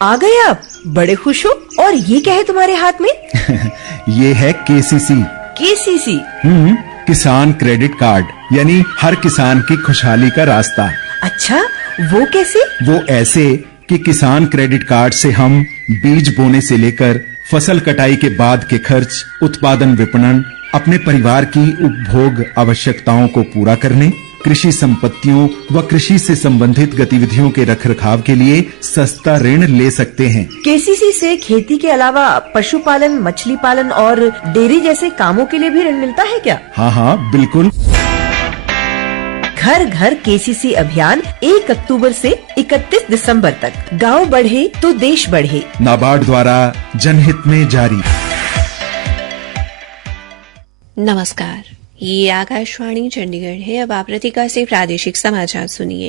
आ गए आप, बड़े खुश हो। और ये क्या है तुम्हारे हाथ में? ये है केसीसी। केसीसी? किसान क्रेडिट कार्ड, यानी हर किसान की खुशहाली का रास्ता। अच्छा, वो कैसे? वो ऐसे कि किसान क्रेडिट कार्ड से हम बीज बोने से लेकर फसल कटाई के बाद के खर्च, उत्पादन, विपणन, अपने परिवार की उपभोग आवश्यकताओं को पूरा करने, कृषि संपत्तियों व कृषि से संबंधित गतिविधियों के रखरखाव के लिए सस्ता ऋण ले सकते हैं। केसीसी से खेती के अलावा पशुपालन, मछली पालन और डेयरी जैसे कामों के लिए भी ऋण मिलता है क्या? हाँ, बिल्कुल। घर घर केसीसी अभियान 1 अक्टूबर से 31 दिसंबर तक। गांव बढ़े तो देश बढ़े। नाबार्ड द्वारा जनहित में जारी। नमस्कार, ये आकाशवाणी चंडीगढ़ है। अब आप रतिका से प्रादेशिक समाचार सुनिए।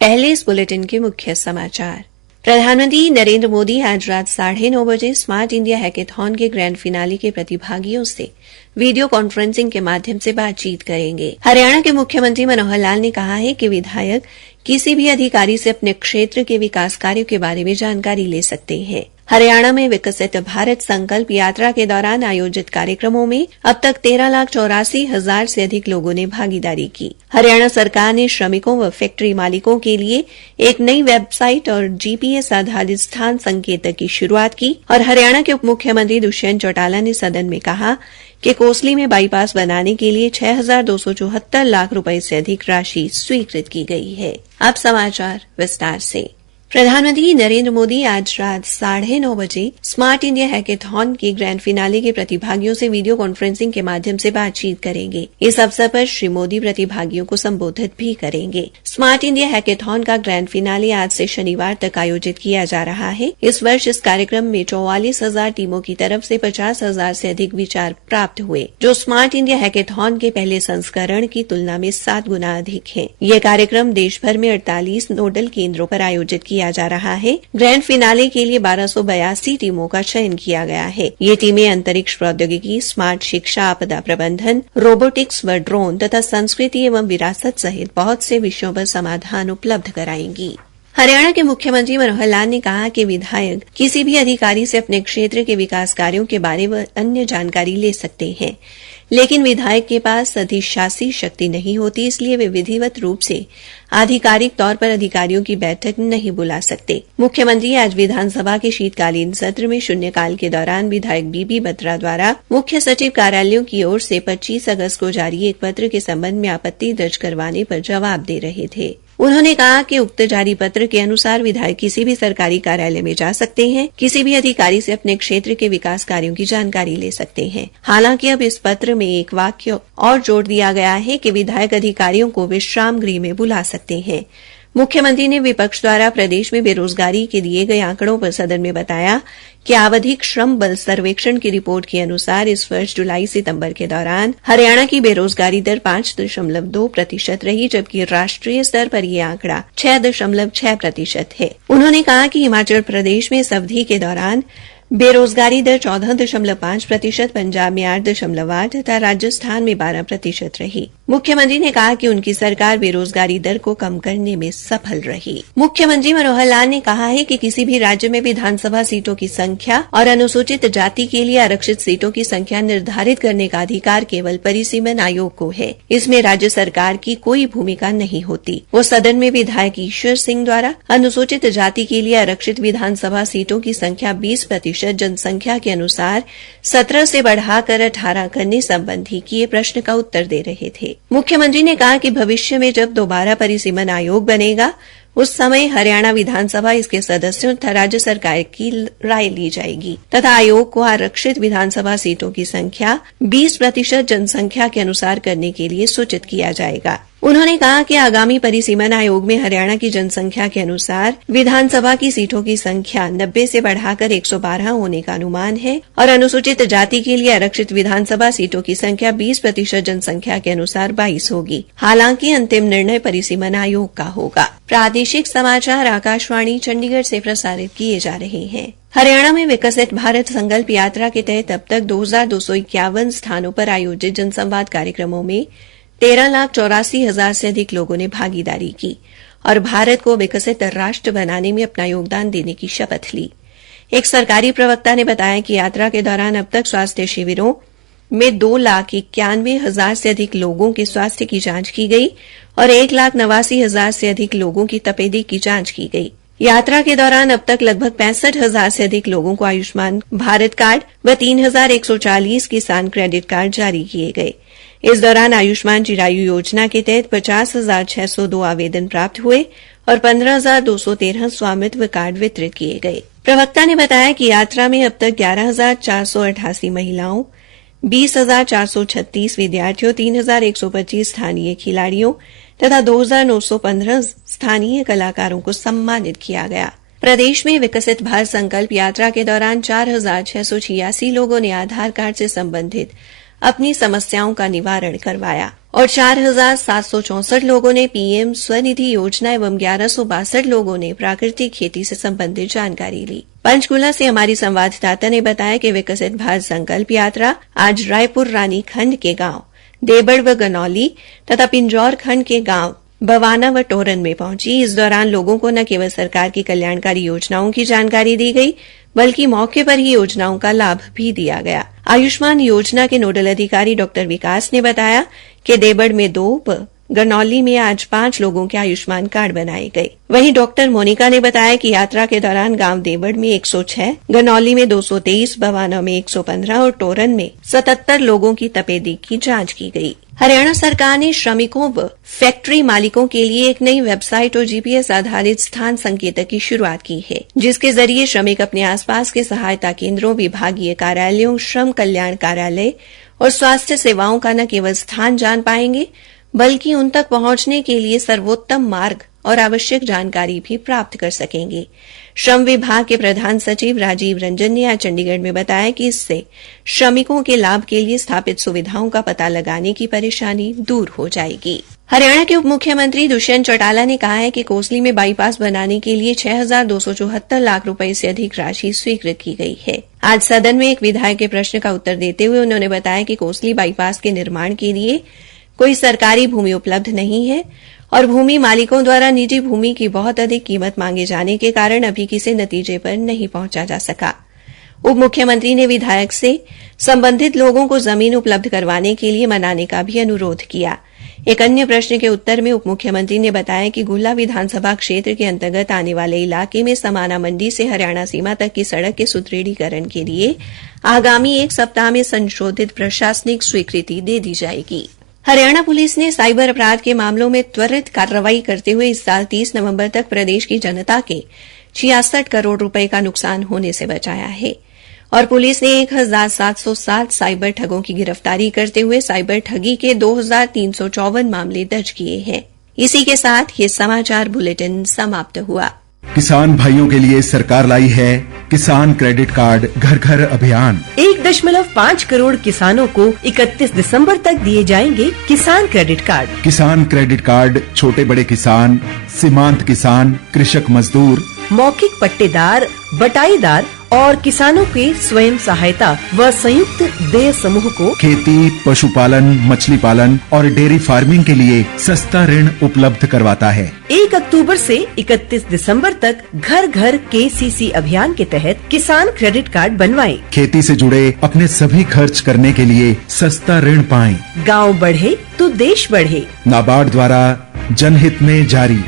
पहले इस बुलेटिन के मुख्य समाचार। प्रधानमंत्री नरेंद्र मोदी आज रात 9:30 बजे स्मार्ट इंडिया हैकेथॉन के ग्रैंड फिनाले के प्रतिभागियों से वीडियो कॉन्फ्रेंसिंग के माध्यम से बातचीत करेंगे। हरियाणा के मुख्यमंत्री मनोहर लाल ने कहा है कि विधायक किसी भी अधिकारी से अपने क्षेत्र के विकास कार्यों के बारे में जानकारी ले सकते हैं। हरियाणा में विकसित भारत संकल्प यात्रा के दौरान आयोजित कार्यक्रमों में अब तक 13,84,000 से अधिक लोगों ने भागीदारी की। हरियाणा सरकार ने श्रमिकों व फैक्ट्री मालिकों के लिए एक नई वेबसाइट और जीपीएस आधारित स्थान संकेतक की शुरुआत की। और हरियाणा के उप मुख्यमंत्री दुष्यंत चौटाला ने सदन में कहा कि कोसली में बाईपास बनाने के लिए 6,274 लाख रुपए से अधिक राशि स्वीकृत की गई है। अब समाचार विस्तार से। प्रधानमंत्री नरेंद्र मोदी आज रात 9:30 बजे स्मार्ट इंडिया हैकेथॉन के ग्रैंड फिनाले के प्रतिभागियों से वीडियो कॉन्फ्रेंसिंग के माध्यम से बातचीत करेंगे। इस अवसर पर श्री मोदी प्रतिभागियों को संबोधित भी करेंगे। स्मार्ट इंडिया हैकेथॉन का ग्रैंड फिनाले आज से शनिवार तक आयोजित किया जा रहा है। इस वर्ष इस कार्यक्रम में 44,000 टीमों की तरफ से 50,000 से अधिक विचार प्राप्त हुए, जो स्मार्ट इंडिया हैकेथॉन के पहले संस्करण की तुलना में 7 गुना अधिक है। यह कार्यक्रम देश भर में 48 नोडल केंद्रों पर आयोजित किया जा रहा है। ग्रैंड फिनाले के लिए 1282 टीमों का चयन किया गया है। ये टीमें अंतरिक्ष प्रौद्योगिकी, स्मार्ट शिक्षा, आपदा प्रबंधन, रोबोटिक्स व ड्रोन तथा संस्कृति एवं विरासत सहित बहुत से विषयों पर समाधान उपलब्ध कराएंगी। हरियाणा के मुख्यमंत्री मनोहर लाल ने कहा कि विधायक किसी भी अधिकारी से अपने क्षेत्र के विकास कार्यों के बारे में अन्य जानकारी ले सकते हैं, लेकिन विधायक के पास अधिशासी शक्ति नहीं होती, इसलिए वे विधिवत रूप से आधिकारिक तौर पर अधिकारियों की बैठक नहीं बुला सकते। मुख्यमंत्री आज विधानसभा के शीतकालीन सत्र में शून्यकाल के दौरान विधायक बीबी बत्रा द्वारा मुख्य सचिव कार्यालयों की ओर से 25 अगस्त को जारी एक पत्र के संबंध में आपत्ति दर्ज करवाने पर जवाब दे रहे थे। उन्होंने कहा कि उक्त जारी पत्र के अनुसार विधायक किसी भी सरकारी कार्यालय में जा सकते हैं, किसी भी अधिकारी से अपने क्षेत्र के विकास कार्यों की जानकारी ले सकते हैं। हालांकि अब इस पत्र में एक वाक्य और जोड़ दिया गया है कि विधायक अधिकारियों को विश्राम गृह में बुला सकते हैं। मुख्यमंत्री ने विपक्ष द्वारा प्रदेश में बेरोजगारी के दिए गए आंकड़ों पर सदन में बताया कि आवधिक श्रम बल सर्वेक्षण की रिपोर्ट के अनुसार इस वर्ष जुलाई-सितंबर के दौरान हरियाणा की बेरोजगारी दर 5.2% रही, जबकि राष्ट्रीय स्तर पर यह आंकड़ा 6.6% है। उन्होंने कहा कि हिमाचल प्रदेश में इस अवधि के दौरान बेरोजगारी दर 14.5%, पंजाब में 8.8% तथा राजस्थान में 12% रही। मुख्यमंत्री ने कहा कि उनकी सरकार बेरोजगारी दर को कम करने में सफल रही। मुख्यमंत्री मनोहर लाल ने कहा है कि किसी भी राज्य में विधानसभा सीटों की संख्या और अनुसूचित जाति के लिए आरक्षित सीटों की संख्या निर्धारित करने का अधिकार केवल परिसीमन आयोग को है। इसमें राज्य सरकार की कोई भूमिका नहीं होती। वो सदन में विधायक ईश्वर सिंह द्वारा अनुसूचित जाति के लिए आरक्षित विधानसभा सीटों की संख्या 20% जनसंख्या के अनुसार 17 से बढ़ाकर 18 करने संबंधी किए प्रश्न का उत्तर दे रहे थे। मुख्यमंत्री ने कहा कि भविष्य में जब दोबारा परिसीमन आयोग बनेगा, उस समय हरियाणा विधानसभा, इसके सदस्यों तथा राज्य सरकार की राय ली जाएगी तथा आयोग को आरक्षित विधानसभा सीटों की संख्या 20% जनसंख्या के अनुसार करने के लिए सूचित किया जाएगा। उन्होंने कहा कि आगामी परिसीमन आयोग में हरियाणा की जनसंख्या के अनुसार विधानसभा की सीटों की संख्या 90 से बढ़ाकर 112 होने का अनुमान है और अनुसूचित जाति के लिए आरक्षित विधानसभा सीटों की संख्या 20% जनसंख्या के अनुसार 22 होगी। हालांकि अंतिम निर्णय परिसीमन आयोग का होगा। प्रादेशिक समाचार आकाशवाणी चंडीगढ़ से प्रसारित किए जा रहे हैं। हरियाणा में विकसित भारत संकल्प यात्रा के तहत अब तक 2251 स्थानों पर आयोजित जनसंवाद कार्यक्रमों में 13,84,000 से अधिक लोगों ने भागीदारी की। और भारत को विकसित राष्ट्र बनाने में अपना योगदान देने की शपथ ली। एक सरकारी प्रवक्ता ने बताया कि यात्रा के दौरान अब तक स्वास्थ्य शिविरों में 2,91,000 से अधिक लोगों के स्वास्थ्य की जांच की गई और 1,89,000 से अधिक लोगों की तपेदिक की जांच की गई। यात्रा के दौरान अब तक लगभग 65,000 से अधिक लोगों को आयुष्मान भारत कार्ड व 3,140 किसान क्रेडिट कार्ड जारी किए गए। इस दौरान आयुष्मान चिरायु योजना के तहत 50,602 आवेदन प्राप्त हुए और 15,213 स्वामित्व कार्ड वितरित किए गए। प्रवक्ता ने बताया कि यात्रा में अब तक 11,488 महिलाओं, 20,436 विद्यार्थियों, 3,125 स्थानीय खिलाड़ियों तथा 2,915 स्थानीय कलाकारों को सम्मानित किया गया। प्रदेश में विकसित भारत संकल्प यात्रा के दौरान 4,686 लोगों ने आधार कार्ड से संबंधित अपनी समस्याओं का निवारण करवाया और 4,764 लोगों ने पीएम स्वनिधि योजना एवं 1,162 लोगों ने प्राकृतिक खेती से संबंधित जानकारी ली। पंचकुला से हमारी संवाददाता ने बताया कि विकसित भारत संकल्प यात्रा आज रायपुर रानी खंड के गांव देबड़ व गनौली तथा पिंजौर खंड के गांव बवाना व टोरन में पहुंची। इस दौरान लोगों को न केवल सरकार की कल्याणकारी योजनाओं की जानकारी दी गई बल्कि मौके पर ही योजनाओं का लाभ भी दिया गया। आयुष्मान योजना के नोडल अधिकारी डॉक्टर विकास ने बताया कि देबड़ में 2 व गनौली में आज 5 लोगों के आयुष्मान कार्ड बनाए गए। वहीं डॉक्टर मोनिका ने बताया कि यात्रा के दौरान गांव देबड़ में 106, गनौली में 223, बवाना में 115 और टोरन में 77 लोगों की तपेदिक की जांच की गई। हरियाणा सरकार ने श्रमिकों व फैक्ट्री मालिकों के लिए एक नई वेबसाइट और जीपीएस आधारित स्थान संकेतक की शुरुआत की है, जिसके जरिए श्रमिक अपने आसपास के सहायता केंद्रों, विभागीय कार्यालयों, श्रम कल्याण कार्यालय और स्वास्थ्य सेवाओं का न केवल स्थान जान पाएंगे बल्कि उन तक पहुंचने के लिए सर्वोत्तम मार्ग और आवश्यक जानकारी भी प्राप्त कर सकेंगे। श्रम विभाग के प्रधान सचिव राजीव रंजन ने आज चंडीगढ़ में बताया कि इससे श्रमिकों के लाभ के लिए स्थापित सुविधाओं का पता लगाने की परेशानी दूर हो जाएगी। हरियाणा के उप मुख्यमंत्री दुष्यंत चौटाला ने कहा है कि कोसली में बाईपास बनाने के लिए 6,274 लाख रुपए से अधिक राशि स्वीकृत की गई है। आज सदन में एक विधायक के प्रश्न का उत्तर देते हुए उन्होंने बताया कि कोसली बाईपास के निर्माण के लिए कोई सरकारी भूमि उपलब्ध नहीं है और भूमि मालिकों द्वारा निजी भूमि की बहुत अधिक कीमत मांगे जाने के कारण अभी किसी नतीजे पर नहीं पहुंचा जा सका। उप मुख्यमंत्री ने विधायक से संबंधित लोगों को जमीन उपलब्ध करवाने के लिए मनाने का भी अनुरोध किया। एक अन्य प्रश्न के उत्तर में उप मुख्यमंत्री ने बताया कि गुल्ला विधानसभा क्षेत्र के अंतर्गत आने वाले इलाके में समाना मंडी से हरियाणा सीमा तक की सड़क के सुदृढ़ीकरण के लिए आगामी 1 सप्ताह में संशोधित प्रशासनिक स्वीकृति दे दी जाएगी। हरियाणा पुलिस ने साइबर अपराध के मामलों में त्वरित कार्रवाई करते हुए इस साल 30 नवंबर तक प्रदेश की जनता के 66 करोड़ रुपए का नुकसान होने से बचाया है और पुलिस ने 1,707 साइबर ठगों की गिरफ्तारी करते हुए साइबर ठगी के 2,354 मामले दर्ज किए हैं। इसी के साथ ये समाचार बुलेटिन समाप्त हुआ। किसान भाइयों के लिए सरकार लाई है किसान क्रेडिट कार्ड घर घर अभियान। 1.5 करोड़ किसानों को 31 दिसंबर तक दिए जाएंगे किसान क्रेडिट कार्ड। किसान क्रेडिट कार्ड छोटे बड़े किसान, सीमांत किसान, कृषक मजदूर, मौखिक पट्टेदार, बटाईदार और किसानों के स्वयं सहायता व संयुक्त देय समूह को खेती, पशुपालन, मछली पालन और डेयरी फार्मिंग के लिए सस्ता ऋण उपलब्ध करवाता है। 1 अक्टूबर से 31 दिसंबर तक घर घर केसीसी अभियान के तहत किसान क्रेडिट कार्ड बनवाएं। खेती से जुड़े अपने सभी खर्च करने के लिए सस्ता ऋण पाएं। गांव बढ़े तो देश बढ़े। नाबार्ड द्वारा जनहित में जारी।